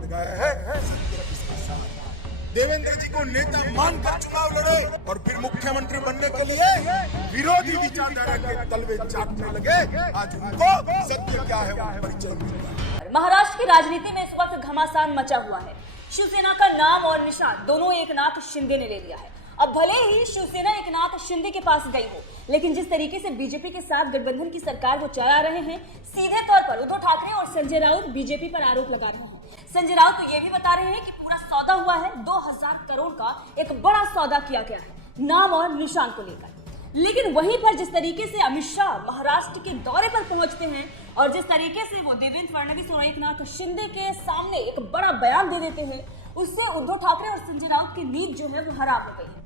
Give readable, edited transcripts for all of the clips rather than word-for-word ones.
बढ़ गया है। इसके साथ देवेंद्र जी को नेता मानकर चुनाव लड़े और फिर मुख्यमंत्री बनने के लिए विरोधी विचारधारा के तलवे चाटने लगे। आज उनको सत्य क्या है वो परिचय मिलता है। महाराष्ट्र की राजनीति में इस वक्त घमासान मचा हुआ है। शिवसेना का नाम और निशान दोनों एकनाथ शिंदे ने ले लिया है। अब भले ही शिवसेना एकनाथ शिंदे के पास गई हो, लेकिन जिस तरीके से बीजेपी के साथ गठबंधन की सरकार वो चला रहे हैं, सीधे तौर पर उद्धव ठाकरे और संजय राउत बीजेपी पर आरोप लगा रहे हैं। संजय राउत तो ये भी बता रहे हैं कि पूरा सौदा हुआ है, 2000 करोड़ का एक बड़ा सौदा किया गया है नाम और निशान को लेकर। लेकिन वहीं पर जिस तरीके से अमित शाह महाराष्ट्र के दौरे पर पहुंचते हैं और जिस तरीके से वो देवेंद्र फडणवीस और एकनाथ शिंदे के सामने एक बड़ा बयान दे देते हैं, उससे उद्धव ठाकरे और संजय राउत की नींद जो है वो हराम हो गई है।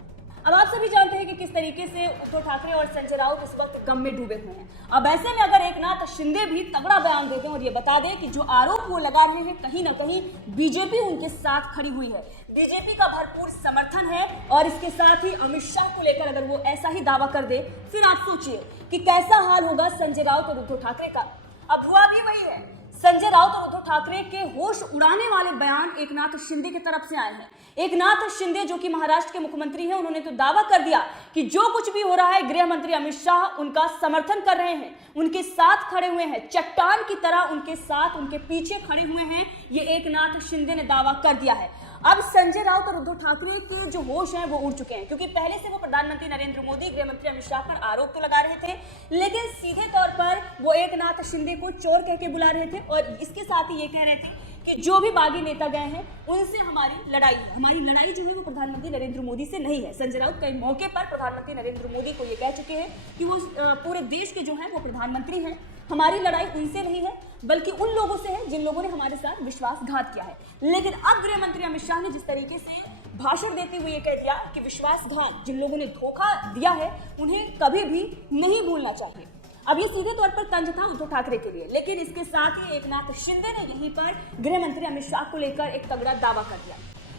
अब आप सभी जानते हैं कि किस तरीके से उद्धव ठाकरे और संजय राउत इस वक्त गम में डूबे हुए हैं। अब ऐसे में अगर एकनाथ शिंदे भी तगड़ा बयान देते हैं और ये बता दें कि जो आरोप वो लगा रहे हैं कहीं ना कहीं बीजेपी उनके साथ खड़ी हुई है, बीजेपी का भरपूर समर्थन है, और इसके साथ ही अमित शाह को लेकर अगर वो ऐसा ही दावा कर दे, फिर आप सोचिए कि कैसा हाल होगा संजय राउत और उद्धव ठाकरे का। अब हुआ भी वही है, संजय राउत और उद्धव ठाकरे के होश उड़ाने वाले बयान एकनाथ शिंदे की तरफ से आए हैं। एकनाथ शिंदे जो कि महाराष्ट्र के मुख्यमंत्री हैं, उन्होंने तो दावा कर दिया कि जो कुछ भी हो रहा है गृह मंत्री अमित शाह उनका समर्थन कर रहे हैं, उनके साथ खड़े हुए हैं, चट्टान की तरह उनके साथ उनके पीछे खड़े हुए हैं, ये एकनाथ शिंदे ने दावा कर दिया है। अब संजय राउत और उद्धव ठाकरे के जो होश हैं वो उड़ चुके हैं, क्योंकि पहले से वो प्रधानमंत्री नरेंद्र मोदी, गृह मंत्री अमित शाह पर आरोप तो लगा रहे थे, लेकिन सीधे तौर पर वो एकनाथ शिंदे को चोर कह के बुला रहे थे और इसके साथ ही ये कह रहे थे कि जो भी बागी नेता गए हैं उनसे हमारी लड़ाई है, हमारी लड़ाई जो है वो प्रधानमंत्री नरेंद्र मोदी से नहीं है। संजय राउत कई मौके पर प्रधानमंत्री नरेंद्र मोदी को ये कह चुके हैं कि वो पूरे देश के जो हैं वो प्रधानमंत्री हैं, हमारी लड़ाई उनसे नहीं है बल्कि उन लोगों से है जिन लोगों ने हमारे साथ विश्वासघात किया है। लेकिन अब गृह मंत्री अमित शाह ने जिस तरीके से भाषण देते हुए ये कह दिया कि विश्वासघात, जिन लोगों ने धोखा दिया है उन्हें कभी भी नहीं भूलना चाहिए। अब ये सीधे तौर पर तंज था उद्धव ठाकरे के लिए, लेकिन इसके साथ ही एकनाथ शिंदे ने यहीं पर गृह मंत्री अमित शाह को लेकर एक तगड़ा दावा कर दिया।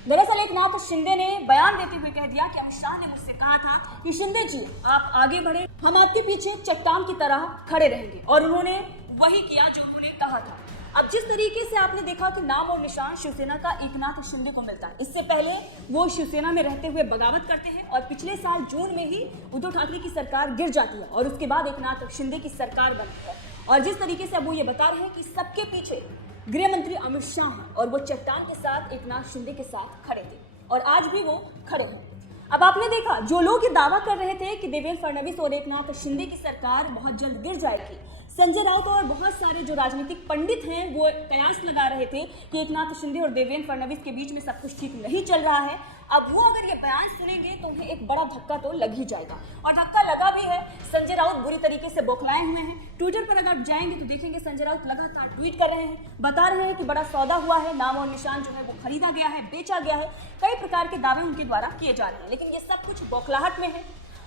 दरअसल एकनाथ शिंदे ने बयान देते हुए कह दिया कि अमित शाह ने मुझसे कहा था कि शिंदे जी आप आगे बढ़े, हम आपके पीछे चट्टान की तरह खड़े रहेंगे, और उन्होंने वही किया जो उन्होंने कहा था। अब जिस तरीके से आपने देखा कि नाम और निशान शिवसेना का एकनाथ शिंदे को मिलता है, इससे पहले वो शिवसेना में रहते हुए बगावत करते हैं और पिछले साल जून में ही उद्धव ठाकरे की सरकार गिर जाती है और उसके बाद एकनाथ शिंदे की सरकार बनती है। और जिस तरीके से अब वो ये बता रहे हैं कि सबके पीछे गृह मंत्री अमित शाह हैं और वो चट्टान के साथ एकनाथ शिंदे के साथ खड़े थे और आज भी वो खड़े हैं। अब आपने देखा जो लोग ये दावा कर रहे थे कि देवेंद्र फडणवीस और एकनाथ शिंदे की सरकार बहुत जल्द गिर जाएगी, संजय राउत और बहुत सारे जो राजनीतिक पंडित हैं वो कयास लगा रहे थे कि एकनाथ शिंदे और देवेंद्र फडणवीस के बीच में सब कुछ ठीक नहीं चल रहा है, अब वो अगर ये बयान सुनेंगे तो उन्हें एक बड़ा धक्का तो लग ही जाएगा। और धक्का लगा भी है। संजय राउत बुरी तरीके से बौखलाए हुए हैं। ट्विटर पर अगर जाएंगे तो देखेंगे संजय राउत लगातार ट्वीट कर रहे हैं, बता रहे हैं कि बड़ा सौदा हुआ है, नाम और निशान जो है वो खरीदा गया है, बेचा गया है, कई प्रकार के दावे उनके द्वारा किए जा रहे हैं, लेकिन ये सब कुछ बौखलाहट में है।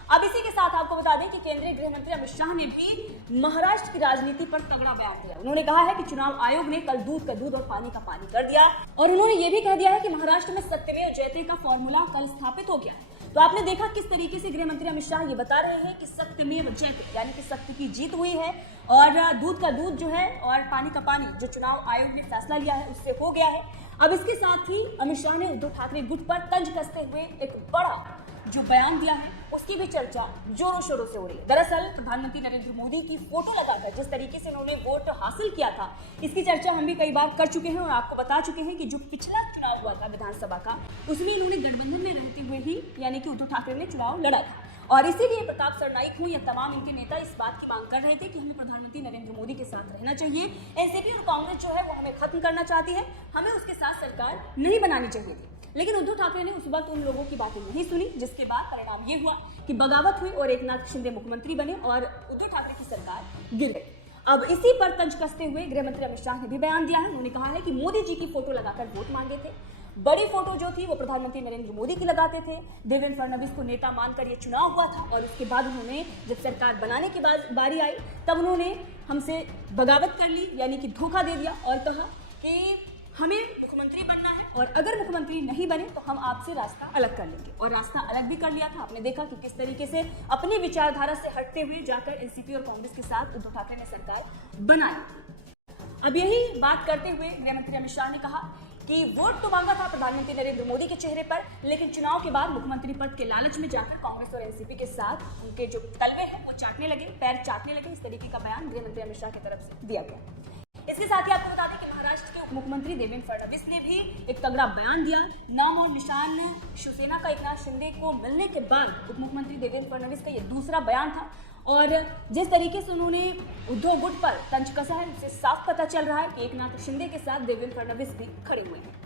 अब इसी के साथ आपको बता दें कि केंद्रीय गृह मंत्री अमित शाह ने भी महाराष्ट्र की राजनीति पर तगड़ा बयान दिया। उन्होंने कहा है कि चुनाव आयोग ने कल दूध का दूध और पानी का पानी कर दिया, और उन्होंने ये भी कह दिया है कि महाराष्ट्र में सत्यमेव जयते का फॉर्मूला कल स्थापित हो गया। तो आपने देखा किस तरीके से गृह मंत्री अमित शाह ये बता रहे हैं कि सत्यमेव जयते यानी कि सत्य की जीत हुई है और दूध का दूध जो है और पानी का पानी जो चुनाव आयोग ने फैसला लिया है उससे हो गया है। अब इसके साथ ही अमित शाह ने उद्धव ठाकरे गुट पर तंज कसते हुए एक बड़ा जो बयान दिया है उसकी भी चर्चा जोरों शोरों से हो रही है। दरअसल प्रधानमंत्री नरेंद्र मोदी की फोटो लगाकर जिस तरीके से उन्होंने वोट हासिल किया था, इसकी चर्चा हम भी कई बार कर चुके हैं और आपको बता चुके हैं कि जो पिछला चुनाव हुआ था विधानसभा का, उसमें इन्होंने गठबंधन में रहते हुए ही यानी कि उद्धव ठाकरे ने चुनाव लड़ा था, और इसीलिए प्रताप सरनाईक हो या तमाम इनके नेता इस बात की मांग कर रहे थे कि हमें प्रधानमंत्री नरेंद्र मोदी के साथ रहना चाहिए। एनसीपी और कांग्रेस जो है वो हमें खत्म करना चाहती है, हमें उसके साथ सरकार नहीं बनानी चाहिए थी। लेकिन उद्धव ठाकरे ने उस वक्त उन लोगों की बातें नहीं सुनी, जिसके बाद परिणाम ये हुआ कि बगावत हुई और एकनाथ शिंदे मुख्यमंत्री बने और उद्धव ठाकरे की सरकार गिर गई। अब इसी पर तंज कसते हुए गृह मंत्री अमित शाह ने भी बयान दिया है। उन्होंने कहा है कि मोदी जी की फोटो लगाकर वोट मांगे थे, बड़ी फोटो जो थी वो प्रधानमंत्री नरेंद्र मोदी की लगाते थे, देवेंद्र फडणवीस को नेता मानकर ये चुनाव हुआ था, और उसके बाद उन्होंने जब सरकार बनाने की बारी आई तब उन्होंने हमसे बगावत कर ली यानी कि धोखा दे दिया और कहा कि हमें मुख्यमंत्री बनना है और अगर मुख्यमंत्री नहीं बने तो हम आपसे रास्ता अलग कर लेंगे, और रास्ता अलग भी कर लिया था। आपने देखा कि किस तरीके से अपनी विचारधारा से हटते हुए जाकर एनसीपी और कांग्रेस के साथ उद्धव ठाकरे ने सरकार बनाई। अब यही बात करते हुए गृह मंत्री अमित शाह ने कहा कि वोट तो मांगा था प्रधानमंत्री नरेंद्र मोदी के चेहरे पर, लेकिन चुनाव के बाद मुख्यमंत्री पद के लालच में जाकर कांग्रेस और एनसीपी के साथ उनके जो तलवे हैं वो चाटने लगे, पैर चाटने लगे। इस तरीके का बयान गृह मंत्री अमित शाह की तरफ से दिया गया। इसके साथ ही आपको बता दें कि महाराष्ट्र के उप मुख्यमंत्री देवेंद्र फडणवीस ने भी एक तगड़ा बयान दिया। नाम और निशान शिवसेना का एकनाथ शिंदे को मिलने के बाद उप मुख्यमंत्री देवेंद्र फडणवीस का यह दूसरा बयान था, और जिस तरीके से उन्होंने उद्धव गुट पर तंज कसा है उससे साफ पता चल रहा है कि एकनाथ शिंदे के साथ देवेंद्र फडणवीस भी खड़े हुए हैं।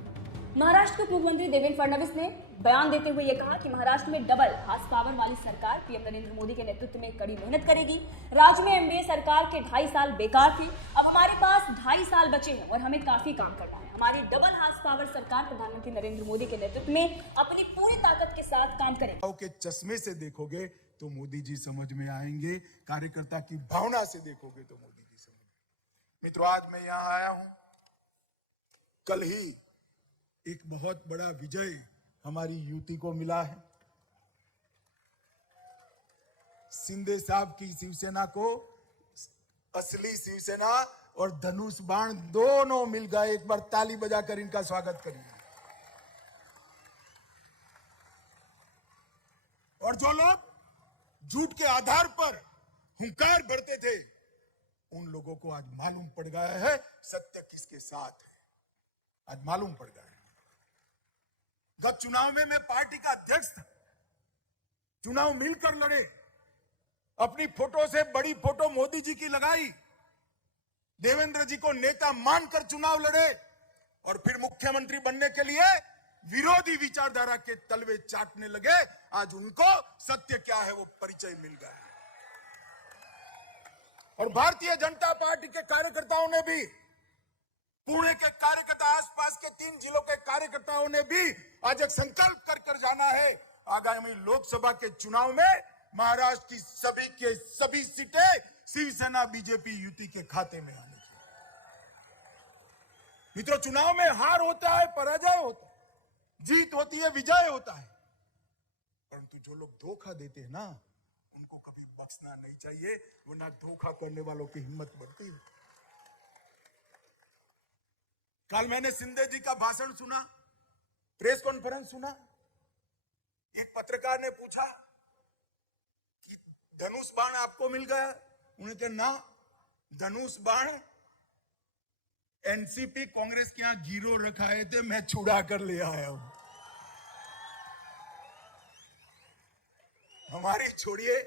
महाराष्ट्र के उप मुख्यमंत्री देवेंद्र फडणवीस ने बयान देते हुए यह कहा कि महाराष्ट्र में डबल हार्स पावर वाली सरकार पीएम नरेंद्र मोदी के नेतृत्व में कड़ी मेहनत करेगी। राज्य में एनडीए सरकार के 2.5 साल बेकार थे, अब हमारे पास 2.5 साल बचे हैं और हमें काफी काम करना है। हमारी डबल हार्स पावर सरकार प्रधानमंत्री नरेंद्र मोदी के नेतृत्व में अपनी पूरी ताकत के साथ काम करेगी। के चश्मे से देखोगे तो मोदी जी समझ में आएंगे, कार्यकर्ता की भावना से देखोगे तो मोदी जी समझ में। मित्रों, आज मैं यहां आया हूं, कल ही एक बहुत बड़ा विजय हमारी युति को मिला है। शिंदे साहब की शिवसेना को असली शिवसेना और धनुष बाण दोनों मिल गए। एक बार ताली बजाकर इनका स्वागत करिए। और जो लोग झूठ के आधार पर हुंकार भरते थे, उन लोगों को आज मालूम पड़ गया है सत्य किसके साथ है। आज मालूम पड़ गया है। गत चुनाव में मैं पार्टी का अध्यक्ष था, चुनाव मिलकर लड़े, अपनी फोटो से बड़ी फोटो मोदी जी की लगाई, देवेंद्र जी को नेता मानकर चुनाव लड़े और फिर मुख्यमंत्री बनने के लिए विरोधी विचारधारा के तलवे चाटने लगे। आज उनको सत्य क्या है वो परिचय मिल गया। और भारतीय जनता पार्टी के कार्यकर्ताओं ने भी, पुणे के कार्यकर्ता, आसपास के 3 जिलों के कार्यकर्ताओं ने भी आज एक संकल्प कर जाना है, आगामी लोकसभा के चुनाव में महाराष्ट्र की सभी सीटें शिवसेना बीजेपी युति के खाते में आनी चाहिए। मित्रों, चुनाव में हार होता है, पराजय होता है, जीत होती है, विजय होता है, परंतु जो लोग धोखा देते हैं ना, उनको कभी बख्शना नहीं चाहिए, वरना धोखा करने वालों की हिम्मत बढ़ती है। कल मैंने शिंदे जी का भाषण सुना, प्रेस कॉन्फ्रेंस सुना। एक पत्रकार ने पूछा कि धनुष बाण आपको मिल गया? उन्होंने कहा ना, धनुष बाण एनसीपी कांग्रेस के यहां गिरो रखाए थे, मैं छुड़ा कर ले आया हूं। हमारी छोड़िए,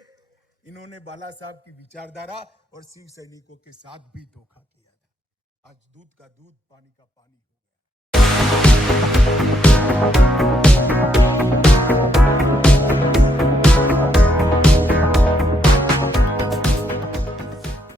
इन्होंने बाला साहब की विचारधारा और शिव सैनिकों के साथ भी धोखा किया था। आज दूध का दूध, पानी का पानी हो।